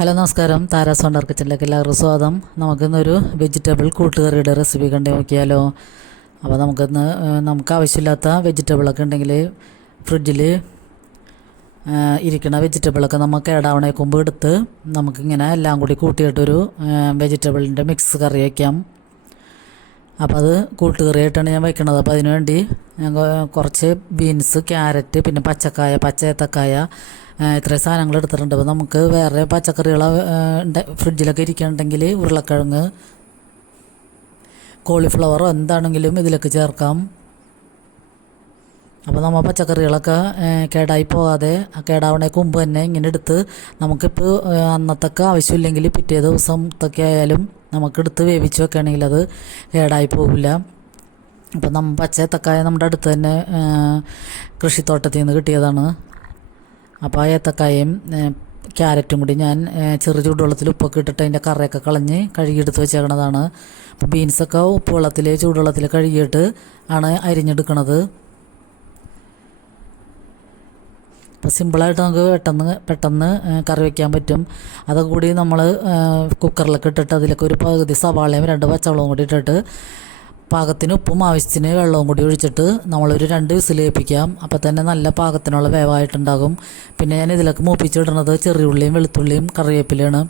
Hello നമസ്കാരം, Tara's wonder കിച്ചണിലേക്ക് എല്ലാവർക്കും സ്വാഗതം. നമുക്കിന്നൊരു വെജിറ്റബിൾ കൂട്ടുകറിയുടെ റെസിപ്പി കണ്ടു നോക്കിയാലോ. അപ്പോൾ നമുക്ക് ആവശ്യമില്ലാത്ത വെജിറ്റബിളൊക്കെ ഉണ്ടെങ്കിൽ ഫ്രിഡ്ജിൽ ഇരിക്കുന്ന വെജിറ്റബിളൊക്കെ നമുക്ക് കേടാവണേ മുമ്പ് എടുത്ത് നമുക്കിങ്ങനെ എല്ലാം കൂടി കൂട്ടിയിട്ടൊരു വെജിറ്റബിളിൻ്റെ മിക്സ് കറി വയ്ക്കാം. അപ്പോൾ അത് കൂട്ടുകറിയായിട്ടാണ് ഞാൻ വയ്ക്കുന്നത്. അപ്പോൾ അതിനുവേണ്ടി ഞാൻ കുറച്ച് ബീൻസ്, ക്യാരറ്റ്, പിന്നെ പച്ച ഏത്തക്കായ, ഇത്രയും സാധനങ്ങൾ എടുത്തിട്ടുണ്ട്. അപ്പോൾ നമുക്ക് വേറെ പച്ചക്കറികൾ ഫ്രിഡ്ജിലൊക്കെ ഇരിക്കുന്നുണ്ടെങ്കിൽ ഉരുളക്കിഴങ്ങ്, കോളിഫ്ലവറോ എന്താണെങ്കിലും ഇതിലേക്ക് ചേർക്കാം. അപ്പോൾ നമ്മൾ പച്ചക്കറികളൊക്കെ കേടായി പോകാതെ കേടാവണേക്ക് മുമ്പ് തന്നെ ഇങ്ങനെ എടുത്ത് നമുക്കിപ്പോൾ അന്നത്തൊക്കെ ആവശ്യമില്ലെങ്കിൽ പിറ്റേ ദിവസത്തൊക്കെ ആയാലും നമുക്കെടുത്ത് വേവിച്ച് വെക്കുകയാണെങ്കിൽ അത് കേടായി പോകില്ല. അപ്പോൾ പച്ച ഏത്തക്കായ നമ്മുടെ അടുത്ത് തന്നെ കൃഷിത്തോട്ടത്തിൽ നിന്ന് കിട്ടിയതാണ്. അപ്പോൾ ആ ഏത്തക്കായയും ക്യാരറ്റും കൂടി ഞാൻ ചെറു ചൂടുവെള്ളത്തിൽ ഉപ്പൊക്കെ ഇട്ടിട്ട് അതിൻ്റെ കറയൊക്കെ കളഞ്ഞ് കഴുകിയെടുത്ത് വെച്ചേക്കണതാണ്. അപ്പോൾ ബീൻസൊക്കെ ചൂടുവെള്ളത്തിൽ കഴുകിയിട്ട് ആണ് അരിഞ്ഞെടുക്കണത്. അപ്പോൾ സിമ്പിളായിട്ട് നമുക്ക് പെട്ടെന്ന് കറി വയ്ക്കാൻ പറ്റും. അതൊക്കെ കൂടി നമ്മൾ കുക്കറിലൊക്കെ ഇട്ടിട്ട് അതിലൊക്കെ ഒരു പകുതി സവാളയും 2 പച്ചമുളകും കൂടി ഇട്ടിട്ട് പാകത്തിന് ഉപ്പും ആവശ്യത്തിന് വെള്ളവും കൂടി ഒഴിച്ചിട്ട് നമ്മളൊരു 2 വിസിൽ കേൾപ്പിക്കാം. അപ്പോൾ തന്നെ നല്ല പാകത്തിനുള്ള വേവായിട്ടുണ്ടാകും. പിന്നെ ഞാൻ ഇതിലൊക്കെ മൂപ്പിച്ചിടുന്നത് ചെറിയുള്ളിയും വെളുത്തുള്ളിയും കറിവേപ്പിലയാണ്.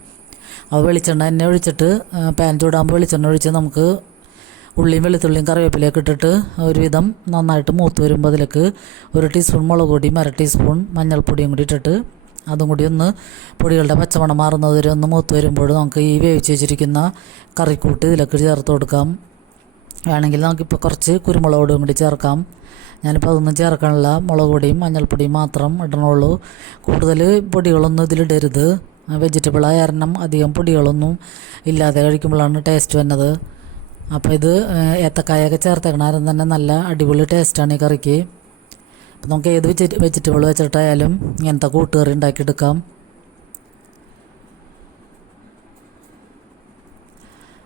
അപ്പോൾ വെളിച്ചെണ്ണ തന്നെ ഒഴിച്ചിട്ട് പാൻ ചൂടാകുമ്പോൾ വെളിച്ചെണ്ണ ഒഴിച്ച് നമുക്ക് ഉള്ളിയും വെളുത്തുള്ളിയും കറിവേപ്പിലയൊക്കെ ഇട്ടിട്ട് ഒരുവിധം നന്നായിട്ട് മൂത്ത് വരുമ്പോൾ അതിലേക്ക് 1 ടീസ്പൂൺ മുളക് പൊടിയും 1/2 ടീസ്പൂൺ മഞ്ഞൾപ്പൊടിയും കൂടി ഇട്ടിട്ട് അതും കൂടി ഒന്ന് പൊടികളുടെ പച്ചമണം മാറുന്നത് വരെ ഒന്ന് മൂത്ത് വരുമ്പോൾ നമുക്ക് ഈ വേവിച്ച് വെച്ചിരിക്കുന്ന കറിക്കൂട്ട് ഇതിലേക്ക് ചേർത്ത് കൊടുക്കാം. വേണമെങ്കിൽ നമുക്കിപ്പോൾ കുറച്ച് കുരുമുളക് പൊടിയും കൂടി ചേർക്കാം. ഞാനിപ്പോൾ അതൊന്നും ചേർക്കാനുള്ള മുളക് പൊടിയും മഞ്ഞൾപ്പൊടിയും മാത്രം ഇടണുള്ളൂ. കൂടുതൽ പൊടികളൊന്നും ഇതിലിടരുത്. വെജിറ്റബിൾ ആയ കാരണം അധികം പൊടികളൊന്നും ഇല്ലാതെ കഴിക്കുമ്പോഴാണ് ടേസ്റ്റ് വരുന്നത്. അപ്പോൾ ഇത് ഏത്തക്കായൊക്കെ ചേർത്തേക്കണാരും തന്നെ നല്ല അടിപൊളി ടേസ്റ്റാണ് ഈ കറിക്ക്. അപ്പോൾ നമുക്ക് ഏത് വെജിറ്റബിൾ വെച്ചിട്ടായാലും ഇങ്ങനത്തെ കൂട്ടുകറി ഉണ്ടാക്കിയെടുക്കാം.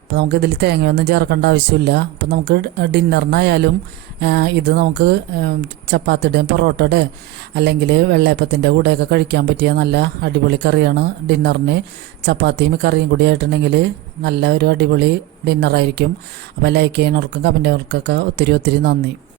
അപ്പോൾ നമുക്കിതിൽ തേങ്ങയൊന്നും ചേർക്കേണ്ട ആവശ്യമില്ല. അപ്പോൾ നമുക്ക് ഡിന്നറിനായാലും ഇത് നമുക്ക് ചപ്പാത്തിയുടെയും പൊറോട്ടയുടെ അല്ലെങ്കിൽ വെള്ളയപ്പത്തിൻ്റെ കൂടെയൊക്കെ കഴിക്കാൻ പറ്റിയ നല്ല അടിപൊളി കറിയാണ്. ഡിന്നറിന് ചപ്പാത്തിയും കറിയും കൂടി ആയിട്ടുണ്ടെങ്കിൽ നല്ല ഒരു അടിപൊളി ഡിന്നറായിരിക്കും. അപ്പോൾ ലൈക്ക് ചെയ്യുന്നവർക്കും കമൻറ്റ് ചെയ്യുന്നവർക്കൊക്കെ ഒത്തിരി നന്ദി.